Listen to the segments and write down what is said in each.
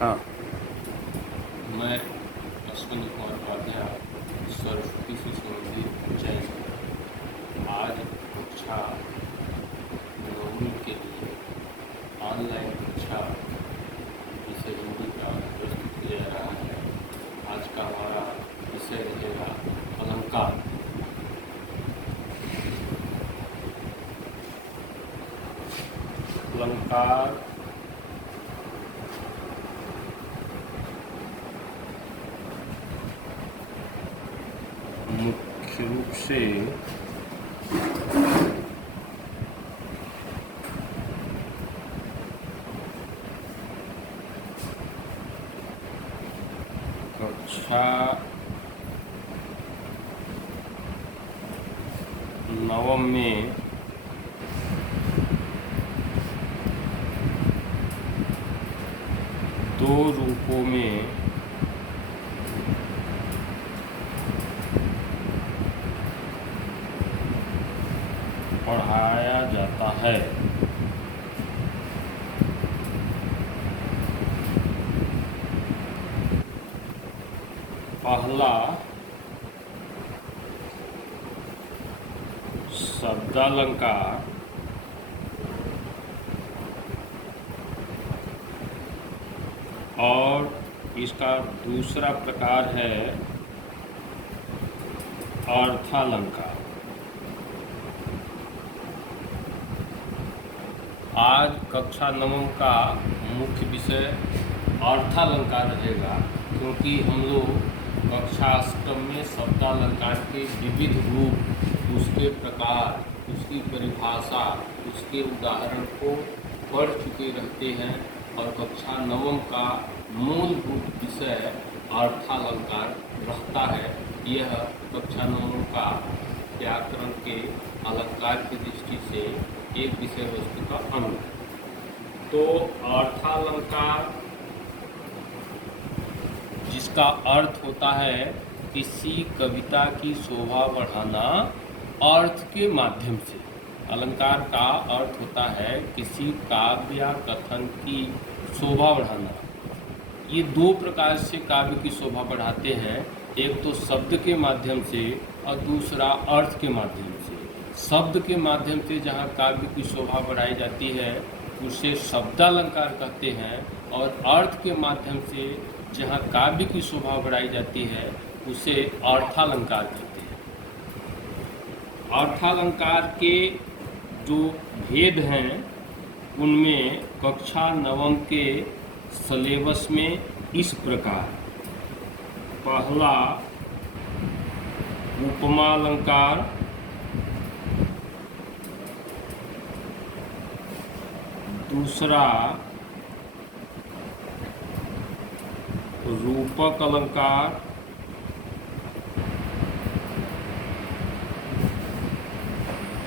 हाँ। मैं अश्विनी कुमार उपाध्याय सरस्वती शिशु मंदिर जैन आज कक्षा नवमी के लिए ऑनलाइन कक्षा विषय हिंदी का प्रस्तुत किया जा रहा है। आज का हमारा विषय रहेगा अलंकार। अलंकार मुख्य रूप से कक्षा नवम में दो रूपों में पढ़ाया जाता है। पहला शब्दालंकार और इसका दूसरा प्रकार है अर्थालंकार। आज कक्षा नवम का मुख्य विषय अर्थालंकार रहेगा, क्योंकि हम लोग कक्षा अष्टम में शब्दालंकार के विविध रूप, उसके प्रकार, उसकी परिभाषा, उसके उदाहरण को पढ़ चुके रहते हैं और कक्षा नवम का मूलभूत विषय अर्थालंकार रहता है। यह कक्षा नवम का व्याकरण के अलंकार की दृष्टि से एक विषय वस्तु का अंग। तो अर्थालंकार जिसका अर्थ होता है किसी कविता की शोभा बढ़ाना अर्थ के माध्यम से। अलंकार का अर्थ होता है किसी काव्य या कथन की शोभा बढ़ाना। ये दो प्रकार से काव्य की शोभा बढ़ाते हैं, एक तो शब्द के माध्यम से और दूसरा अर्थ के माध्यम से। शब्द के माध्यम से जहाँ काव्य की शोभा बढ़ाई जाती है उसे शब्दालंकार कहते हैं, और अर्थ के माध्यम से जहाँ काव्य की शोभा बढ़ाई जाती है उसे अर्थालंकार कहते हैं। अर्थालंकार के जो भेद हैं उनमें कक्षा नवम के सिलेबस में इस प्रकार: पहला उपमा अलंकार, दूसरा रूपक अलंकार,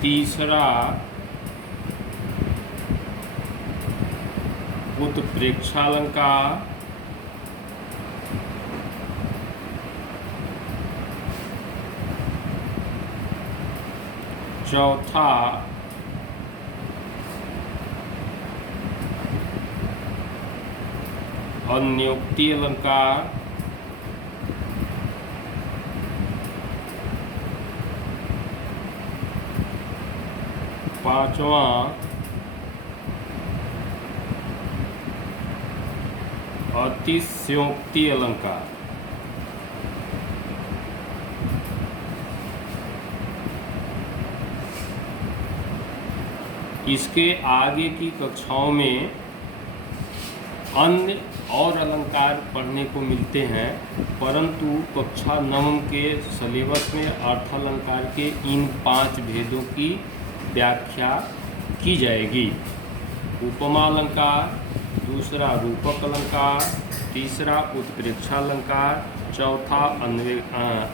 तीसरा उत्प्रेक्षालंकार, चौथा अन्योक्ति अलंकार, पांचवा अतिशयोक्ति अलंकार। इसके आगे की कक्षाओं में अन्य और अलंकार पढ़ने को मिलते हैं, परंतु कक्षा नवम के सिलेबस में अर्थालंकार के इन 5 भेदों की व्याख्या की जाएगी। उपमा अलंकार, दूसरा रूपक अलंकार, तीसरा उत्प्रेक्षालंकार, चौथा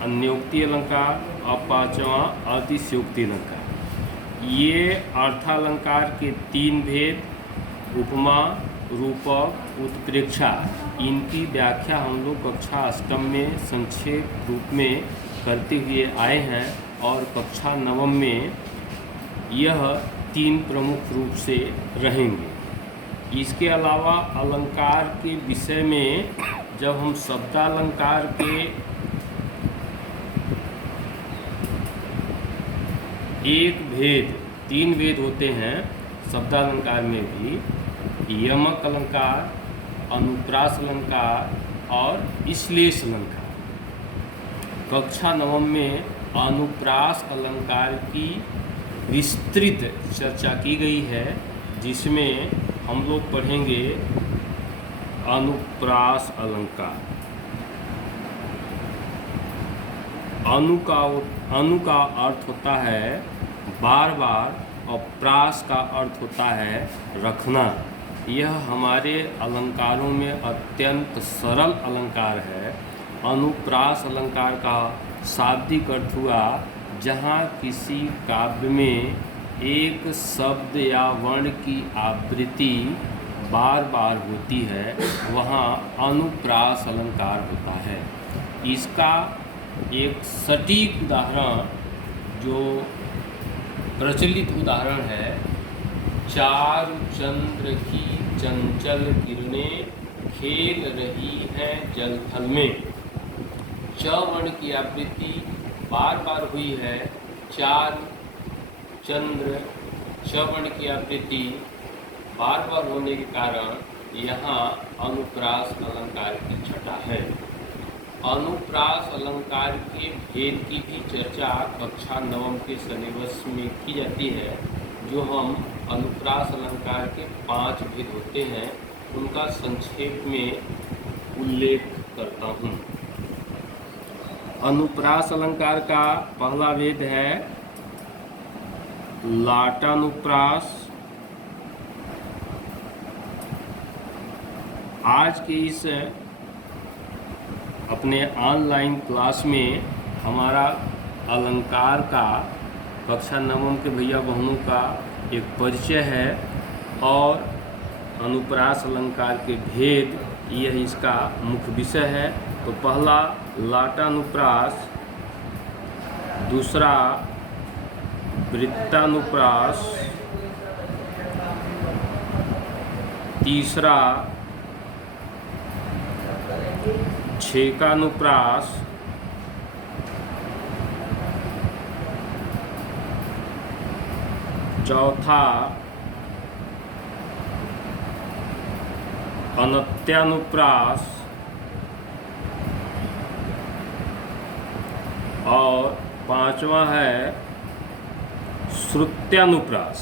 अन्योक्ति अलंकार और पांचवा अतिशयोक्ति अलंकार। ये अर्थालंकार के 3 भेद, उपमा, रूपक, उत्प्रेक्षा, इनकी व्याख्या हम लोग कक्षा अष्टम में संक्षेप रूप में करते हुए आए हैं, और कक्षा नवम में यह 3 प्रमुख रूप से रहेंगे। इसके अलावा अलंकार के विषय में जब हम शब्दालंकार के एक भेद, 3 भेद होते हैं शब्दालंकार में भी, यमक अलंकार, अनुप्रास अलंकार और श्लेष अलंकार। कक्षा नवम में अनुप्रास अलंकार की विस्तृत चर्चा की गई है, जिसमें हम लोग पढ़ेंगे अनुप्रास अलंकार। अनु का अर्थ होता है बार बार और प्रास का अर्थ होता है रखना। यह हमारे अलंकारों में अत्यंत सरल अलंकार है। अनुप्रास अलंकार का शाब्दिक अर्थ हुआ जहाँ किसी काव्य में एक शब्द या वर्ण की आवृत्ति बार बार होती है, वहाँ अनुप्रास अलंकार होता है। इसका एक सटीक उदाहरण, जो प्रचलित उदाहरण है, चारु चंद्र की चंचल किरणें खेल रही हैं जलथल में। च वर्ण की आवृत्ति बार बार हुई है। चारु चंद्र, च वर्ण की आवृत्ति बार बार होने के कारण यहाँ अनुप्रास अलंकार की छटा है। अनुप्रास अलंकार के भेद की भी चर्चा कक्षा नवम के सिलेबस में की जाती है। जो हम अनुप्रास अलंकार के 5 भेद होते हैं, उनका संक्षेप में उल्लेख करता हूँ। अनुप्रास अलंकार का पहला भेद है लाटानुप्रास। आज के इस अपने ऑनलाइन क्लास में हमारा अलंकार का, कक्षा नवम के भैया बहनों का एक परिचय है और अनुप्रास अलंकार के भेद, यह इसका मुख्य विषय है। तो पहला लाटानुप्रास, दूसरा वृत्तानुप्रास, तीसरा छेकानुप्रास, चौथा अनत्यानुप्रास और पांचवा है श्रुत्यानुप्रास।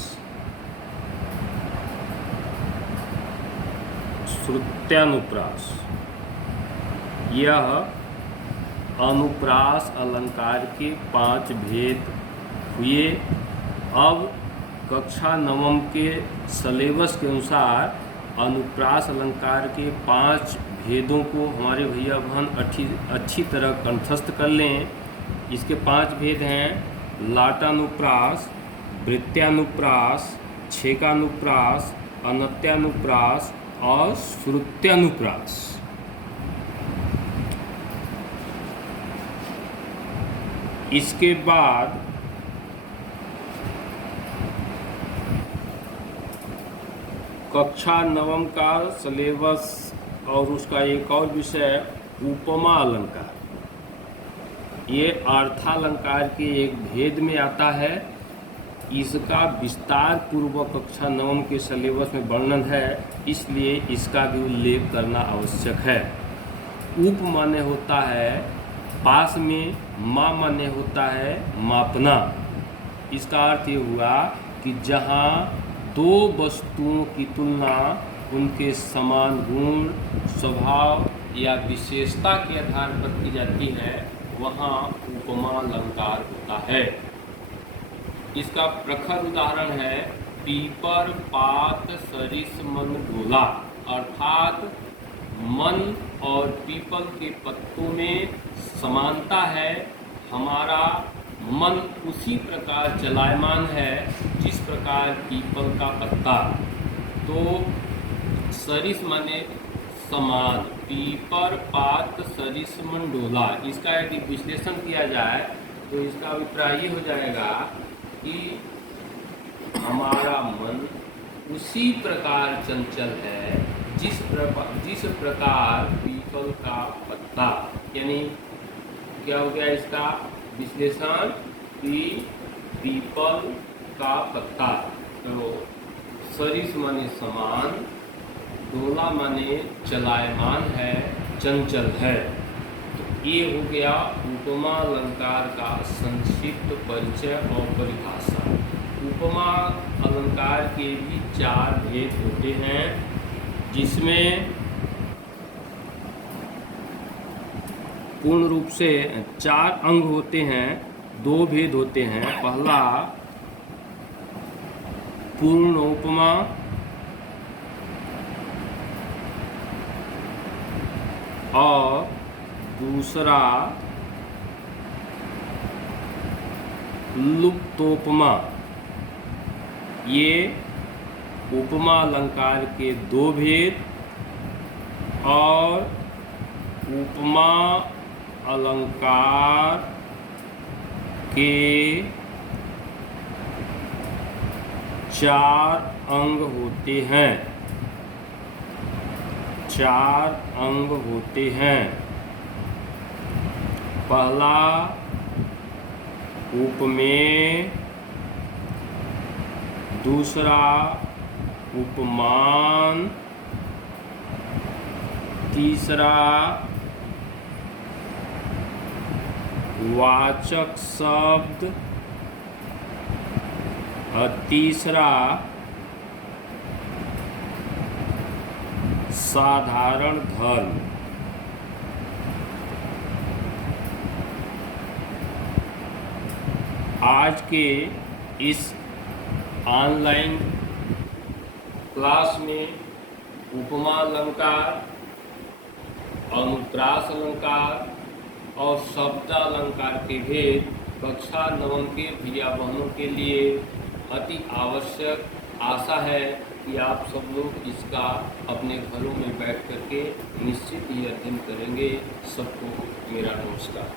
श्रुत्यानुप्रास, यह अनुप्रास अलंकार के 5 भेद हुए। अब कक्षा नवम के सिलेबस के अनुसार अनुप्रास अलंकार के 5 भेदों को हमारे भैया बहन अच्छी तरह कंठस्थ कर लें। इसके 5 भेद हैं लाटानुप्रास, वृत्यानुप्रास, छेकानुप्रास, अनत्यानुप्रास और श्रुत्यानुप्रास। इसके बाद कक्षा नवम का सिलेबस और उसका एक और विषय उपमा अलंकार। ये अर्थालंकार के एक भेद में आता है। इसका विस्तार पूर्वक कक्षा नवम के सिलेबस में वर्णन है, इसलिए इसका भी उल्लेख करना आवश्यक है। उप माने होता है पास में, मा माने होता है मापना। इसका अर्थ ये हुआ कि जहाँ 2 वस्तुओं की तुलना उनके समान गुण, स्वभाव या विशेषता के आधार पर की जाती है, वहाँ उपमा अलंकार होता है। इसका प्रखर उदाहरण है पीपर पात सरिस मन डोला, अर्थात मन और पीपल के पत्तों में समानता है। हमारा मन उसी प्रकार चलायमान है जिस प्रकार पीपल का पत्ता। तो सरिस माने समान, पीपर पात सरिस मन डोला। इसका यदि विश्लेषण किया जाए तो इसका अभिप्राय ये हो जाएगा कि हमारा मन उसी प्रकार चंचल है जिस प्रकार पीपल का पत्ता। यानी क्या हो गया इसका विश्लेषण कि पीपल का पत्ता, तो सरिस माने समान, डोला माने चलायमान है, चंचल है। तो ये हो गया उपमा अलंकार का संक्षिप्त परिचय और परिभाषा। उपमा अलंकार के भी 4 भेद होते हैं, जिसमें पूर्ण रूप से 4 अंग होते हैं, 2 भेद होते हैं। पहला पूर्ण उपमा, और दूसरा लुप्तोपमा। ये उपमा अलंकार के 2 भेद और उपमा अलंकार के 4 अंग होते हैं। 4 अंग होते हैं। पहला उपमेय, दूसरा उपमान, तीसरा वाचक शब्द, और तीसरा साधारण धर्म। आज के इस ऑनलाइन क्लास में उपमा अलंकार, अनुप्रास अलंकार और शब्दालंकार के भेद कक्षा 9 के भैया बहनों के लिए अति आवश्यक। आशा है कि आप सब लोग इसका अपने घरों में बैठ करके निश्चित ही अध्ययन करेंगे। सबको मेरा नमस्कार।